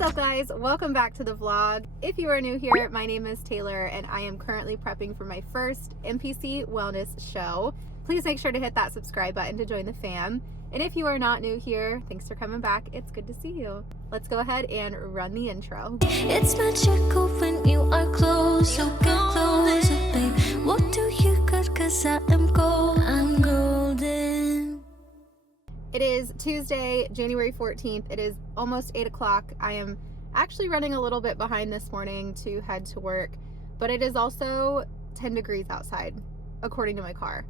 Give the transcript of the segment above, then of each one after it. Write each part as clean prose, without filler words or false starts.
What's up guys? Welcome back to the vlog. If you are new here, my name is Taylor and I am currently prepping for my first NPC wellness show. Please make sure to hit that subscribe button to join the fam. And if you are not new here, thanks for coming back. It's good to see you. Let's go ahead and run the intro. It's magical when you are close, so get closer, babe. What do you got? 'Cause I am gold, I'm golden. It is Tuesday, January 14th. It is almost 8 o'clock. I am actually running a little bit behind this morning to head to work, but it is also 10 degrees outside, according to my car.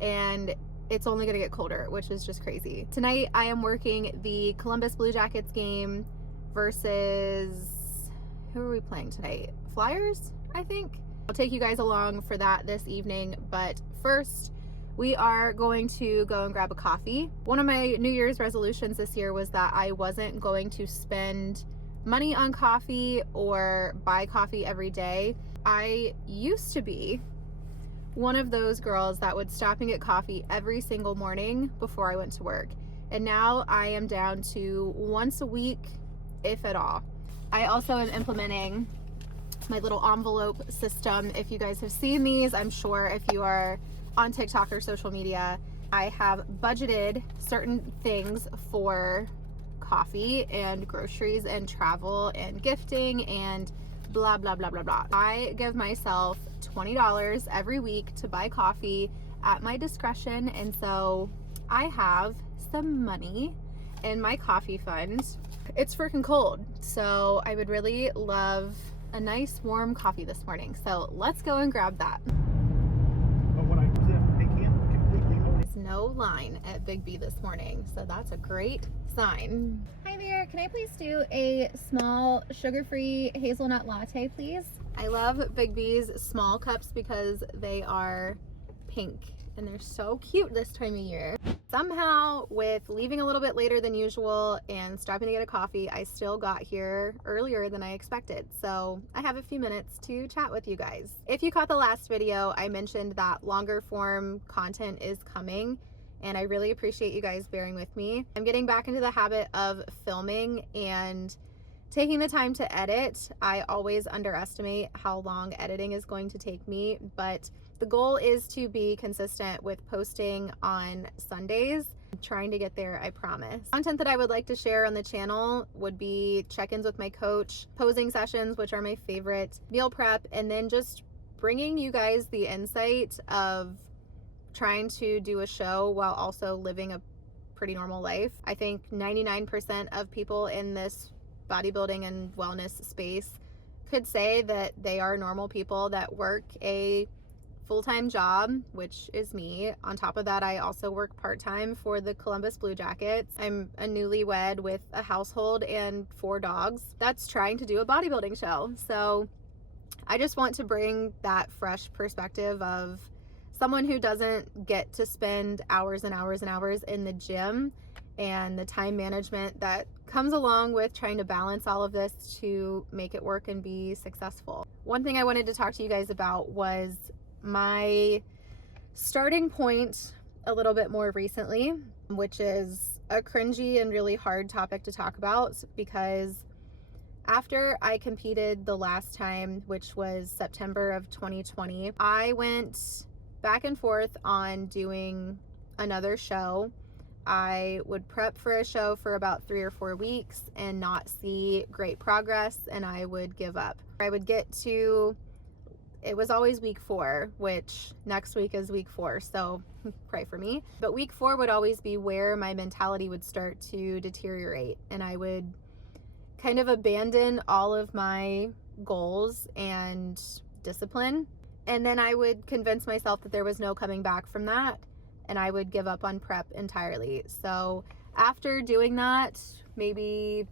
And it's only gonna get colder, which is just crazy. Tonight, I am working the Columbus Blue Jackets game versus, who are we playing tonight? Flyers, I think? I'll take you guys along for that this evening, but first, we are going to go and grab a coffee. One of my New Year's resolutions this year was that I wasn't going to spend money on coffee or buy coffee every day. I used to be one of those girls that would stop and get coffee every single morning before I went to work. And now I am down to once a week, if at all. I also am implementing my little envelope system. If you guys have seen these, I'm sure if you are on TikTok or social media, I have budgeted certain things for coffee and groceries and travel and gifting and blah, blah, blah, blah, blah. I give myself $20 every week to buy coffee at my discretion. And so I have some money in my coffee fund. It's freaking cold. So I would really love a nice warm coffee this morning. So let's go and grab that. No line at Big B this morning, so that's a great sign. Hi there, can I please do a small sugar-free hazelnut latte, please? I love Big B's small cups because they are pink and they're so cute this time of year. Somehow, with leaving a little bit later than usual and stopping to get a coffee, I still got here earlier than I expected. So I have a few minutes to chat with you guys. If you caught the last video, I mentioned that longer form content is coming, and I really appreciate you guys bearing with me. I'm getting back into the habit of filming and taking the time to edit. I always underestimate how long editing is going to take me, but the goal is to be consistent with posting on Sundays. I'm trying to get there, I promise. Content that I would like to share on the channel would be check-ins with my coach, posing sessions, which are my favorite, meal prep, and then just bringing you guys the insight of trying to do a show while also living a pretty normal life. I think 99% of people in this bodybuilding and wellness space could say that they are normal people that work a full-time job, which is me. On top of that, I also work part-time for the Columbus Blue Jackets. I'm a newlywed with a household and 4 dogs that's trying to do a bodybuilding show. So I just want to bring that fresh perspective of someone who doesn't get to spend hours and hours and hours in the gym and the time management that comes along with trying to balance all of this to make it work and be successful. One thing I wanted to talk to you guys about was my starting point a little bit more recently, which is a cringy and really hard topic to talk about, because after I competed the last time, which was September of 2020, I went back and forth on doing another show. I would prep for a show for about 3 or 4 weeks and not see great progress, and I would give up. I would get to, it was always week 4, which next week is week 4, so pray for me. But week 4 would always be where my mentality would start to deteriorate, and I would kind of abandon all of my goals and discipline. And then I would convince myself that there was no coming back from that, and I would give up on prep entirely. So after doing that maybe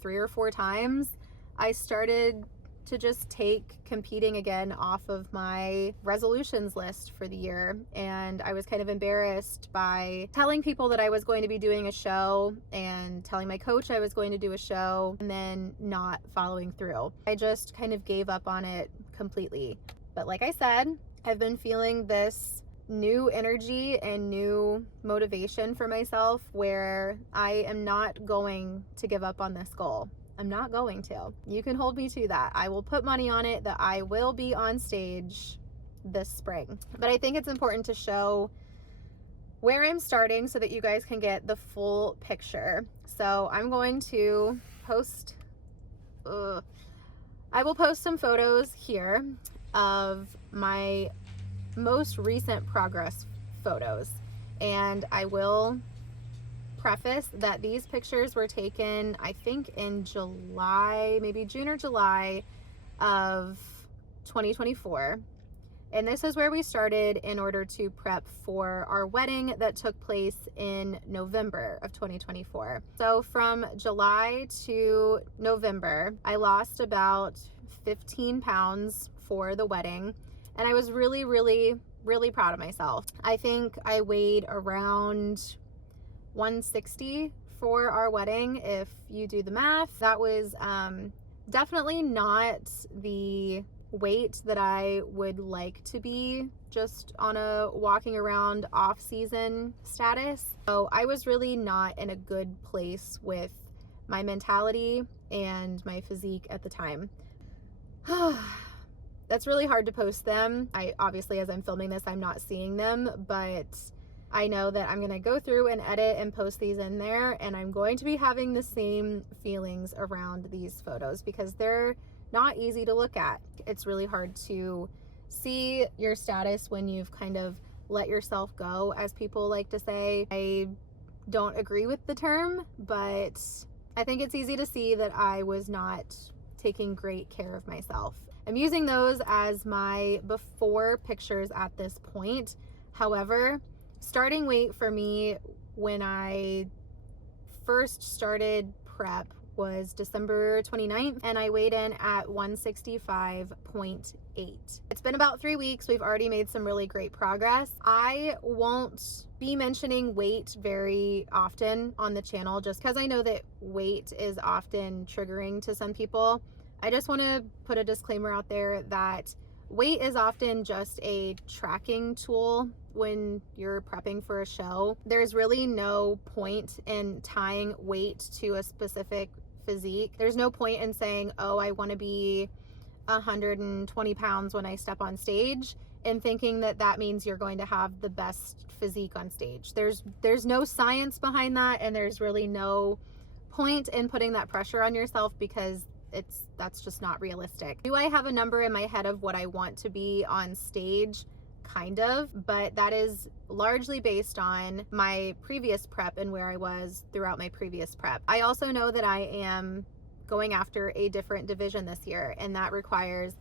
3 or 4 times, I started to just take competing again off of my resolutions list for the year. And I was kind of embarrassed by telling people that I was going to be doing a show and telling my coach I was going to do a show and then not following through. I just kind of gave up on it completely. But like I said, I've been feeling this new energy and new motivation for myself where I am not going to give up on this goal. I'm not going to. You can hold me to that. I will put money on it that I will be on stage this spring. But I think it's important to show where I'm starting so that you guys can get the full picture. So I'm going to post, I will post some photos here of my most recent progress photos. And I will preface that these pictures were taken, I think in July, maybe June or July of 2024. And this is where we started in order to prep for our wedding that took place in November of 2024. So from July to November, I lost about 15 pounds for the wedding. And I was really, really, really proud of myself. I think I weighed around 160 for our wedding. If you do the math, that was definitely not the weight that I would like to be just on a walking around off season status. So I was really not in a good place with my mentality and my physique at the time. That's really hard to post them. I obviously, as I'm filming this, I'm not seeing them, but I know that I'm gonna go through and edit and post these in there, and I'm going to be having the same feelings around these photos because they're not easy to look at. It's really hard to see your status when you've kind of let yourself go, as people like to say. I don't agree with the term, but I think it's easy to see that I was not taking great care of myself. I'm using those as my before pictures at this point. However, starting weight for me when I first started prep was December 29th, and I weighed in at 165.8. It's been about 3 weeks. We've already made some really great progress. I won't be mentioning weight very often on the channel just because I know that weight is often triggering to some people. I just want to put a disclaimer out there that weight is often just a tracking tool when you're prepping for a show. There's really no point in tying weight to a specific physique. There's no point in saying, oh, I want to be 120 pounds when I step on stage, and thinking that that means you're going to have the best physique on stage. There's no science behind that, and there's really no point in putting that pressure on yourself because that's just not realistic. Do I have a number in my head of what I want to be on stage? Kind of, but that is largely based on my previous prep and where I was throughout my previous prep. I also know that I am going after a different division this year, and that requires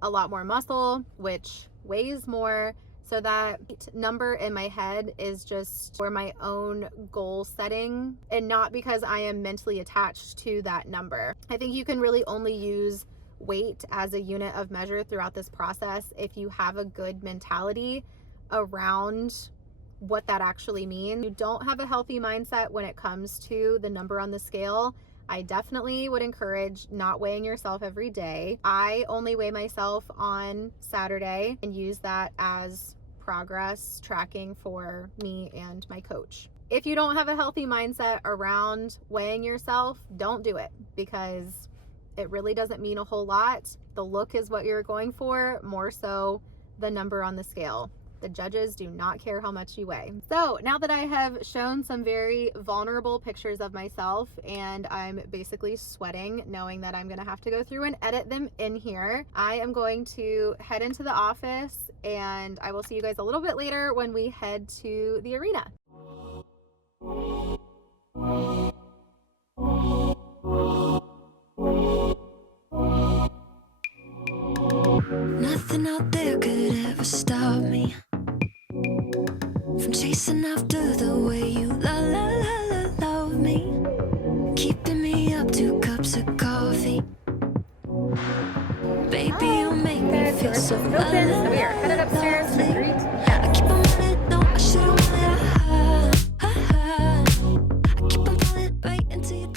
a lot more muscle, which weighs more. So that number in my head is just for my own goal setting and not because I am mentally attached to that number. I think you can really only use weight as a unit of measure throughout this process if you have a good mentality around what that actually means. You don't have a healthy mindset when it comes to the number on the scale, I definitely would encourage not weighing yourself every day. I only weigh myself on Saturday and use that as progress tracking for me and my coach. If you don't have a healthy mindset around weighing yourself, don't do it because it really doesn't mean a whole lot. The look is what you're going for, more so the number on the scale. The judges do not care how much you weigh. So now that I have shown some very vulnerable pictures of myself and I'm basically sweating knowing that I'm gonna have to go through and edit them in here, I am going to head into the office and I will see you guys a little bit later when we head to the arena. Nothing out there could ever stop me from chasing after the way you love me, keeping me up 2 cups of coffee. Baby, you make me feel so We are headed upstairs to greet. I keep on running, no, I should've wanted I keep on pulling right into you.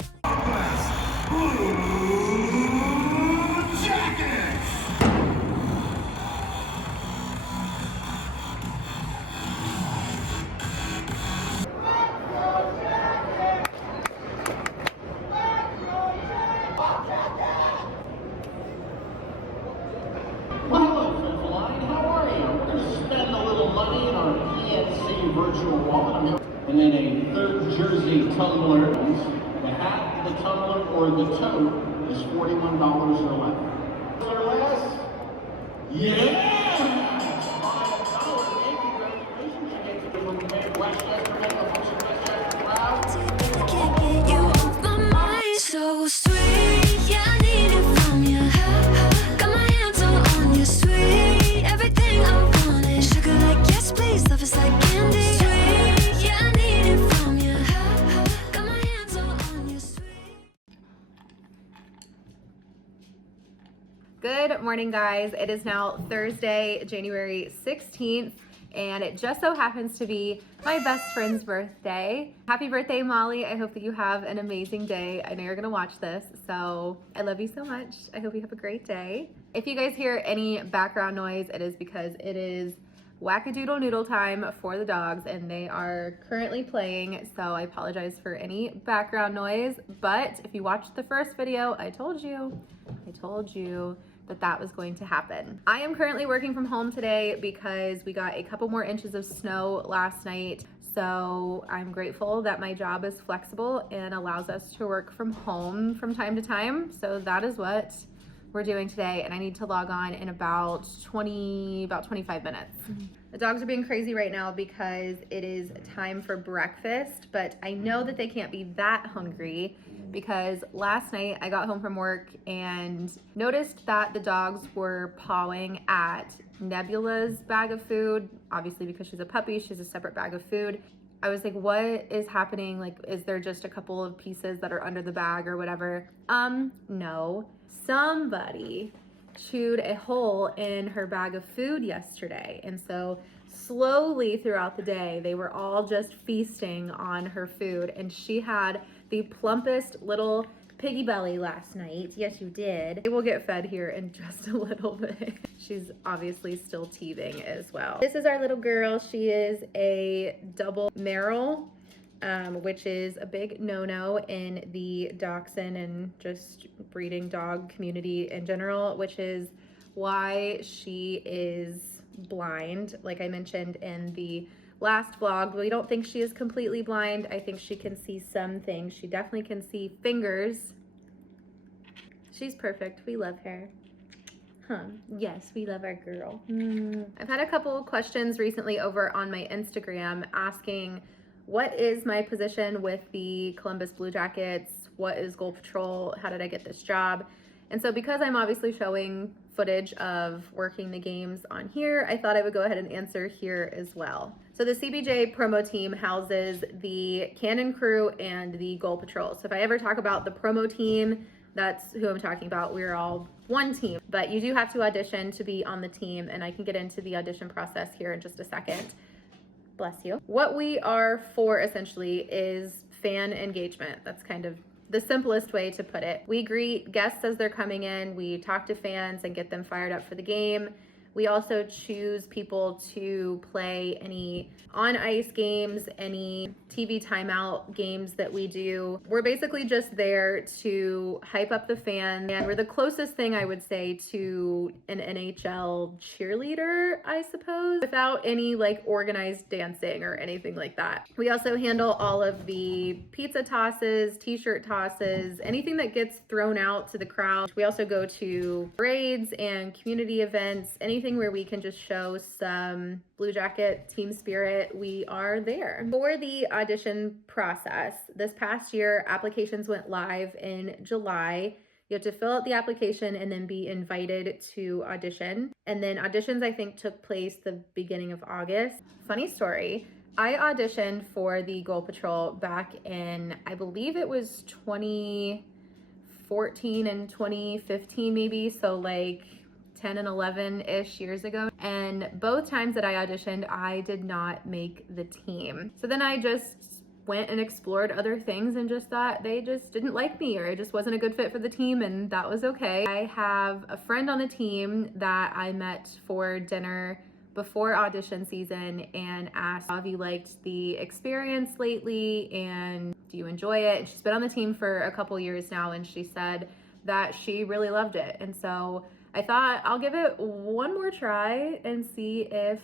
tumbler. The hat, the tumbler, or the tote is $41 or less. Or less? Yeah! $5. And congratulations, you get to go from Westchester, Maryland, folks in Westchester, wow. I can't get you off my mind. So sweet, yeah, I need it from you. Got my hands all on you, sweet. Everything I want is sugar like yes, please. Love is like candy. Sweet, yeah, I need it from you. Got my hands all on you, sweet. Good morning, guys. It is now Thursday, January 16th, and it just so happens to be my best friend's birthday. Happy birthday, Molly. I hope that you have an amazing day. I know you're gonna watch this, so I love you so much. I hope you have a great day. If you guys hear any background noise, it is because it is wackadoodle noodle time for the dogs, and they are currently playing, so I apologize for any background noise. But if you watched the first video, I told you that that was going to happen. I am currently working from home today because we got a couple more inches of snow last night. So I'm grateful that my job is flexible and allows us to work from home from time to time. So that is what we're doing today. And I need to log on in about 25 minutes. The dogs are being crazy right now because it is time for breakfast, but I know that they can't be that hungry because last night I got home from work and noticed that the dogs were pawing at Nebula's bag of food. Obviously, because she's a puppy, she has a separate bag of food. I was like, what is happening? Like, is there just a couple of pieces that are under the bag or whatever? No. Somebody chewed a hole in her bag of food yesterday. And so slowly throughout the day, they were all just feasting on her food. And she had the plumpest little piggy belly last night. Yes, you did. They will get fed here in just a little bit. She's obviously still teething as well. This is our little girl. She is a double Merrill, which is a big no-no in the dachshund and just breeding dog community in general, which is why she is blind. Like I mentioned in the last vlog, we don't think she is completely blind. I think she can see some things. She definitely can see fingers. She's perfect. We love her. Yes, we love our girl. I've had a couple questions recently over on my Instagram asking, what is my position with the Columbus Blue Jackets? What is Goal Patrol? How did I get this job? And so because I'm obviously showing footage of working the games on here, I thought I would go ahead and answer here as well. So the CBJ Promo Team houses the Cannon Crew and the Goal Patrol. So if I ever talk about the Promo Team, that's who I'm talking about. We're all one team, but you do have to audition to be on the team, and I can get into the audition process here in just a second. Bless you. What we are for essentially is fan engagement. That's kind of the simplest way to put it. We greet guests as they're coming in. We talk to fans and get them fired up for the game. We also choose people to play any on-ice games, any TV timeout games that we do. We're basically just there to hype up the fans, and we're the closest thing I would say to an NHL cheerleader, I suppose, without any like organized dancing or anything like that. We also handle all of the pizza tosses, t-shirt tosses, anything that gets thrown out to the crowd. We also go to parades and community events, anything where we can just show some Blue Jacket team spirit, we are there. For the audition process, this past year, applications went live in July. You have to fill out the application and then be invited to audition. And then auditions, I think, took place the beginning of August. Funny story, I auditioned for the Goal Patrol back in, I believe it was 2014 and 2015 maybe, so like 10 and 11-ish years ago. And both times that I auditioned, I did not make the team. So then I just went and explored other things and just thought they just didn't like me, or it just wasn't a good fit for the team, and that was okay. I have a friend on the team that I met for dinner before audition season and asked, have you liked the experience lately and do you enjoy it? And she's been on the team for a couple years now, and she said that she really loved it. And so I thought I'll give it one more try and see if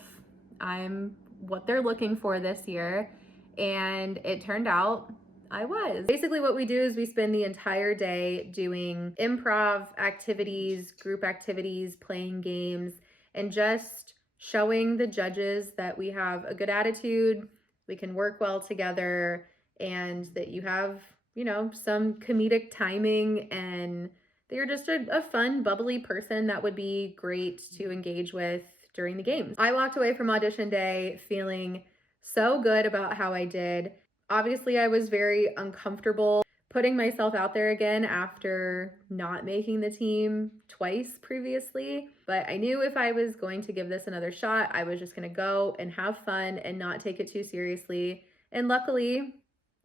I'm what they're looking for this year. And it turned out I was. Basically what we do is we spend the entire day doing improv activities, group activities, playing games, and just showing the judges that we have a good attitude, we can work well together, and that you have, you know, some comedic timing, and that you're just a fun, bubbly person that would be great to engage with during the games. I walked away from audition day feeling so good about how I did. Obviously, I was very uncomfortable putting myself out there again after not making the team twice previously, but I knew if I was going to give this another shot, I was just gonna go and have fun and not take it too seriously. And luckily,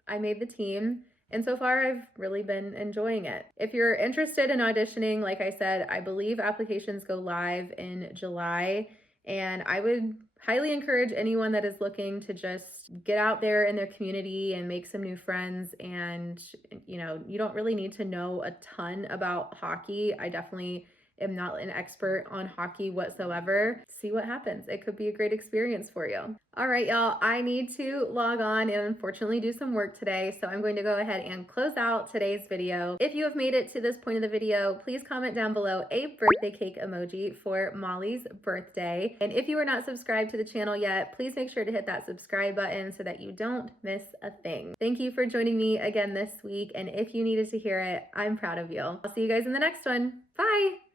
I made the team, and so far I've really been enjoying it. If you're interested in auditioning, like I said, I believe applications go live in July, and I would highly encourage anyone that is looking to just get out there in their community and make some new friends. And, you know, you don't really need to know a ton about hockey. I definitely am not an expert on hockey whatsoever. See what happens. It could be a great experience for you. All right, y'all, I need to log on and unfortunately do some work today, so I'm going to go ahead and close out today's video. If you have made it to this point of the video, please comment down below a birthday cake emoji for Molly's birthday. And if you are not subscribed to the channel yet, please make sure to hit that subscribe button so that you don't miss a thing. Thank you for joining me again this week, and if you needed to hear it, I'm proud of you. I'll see you guys in the next one. Bye!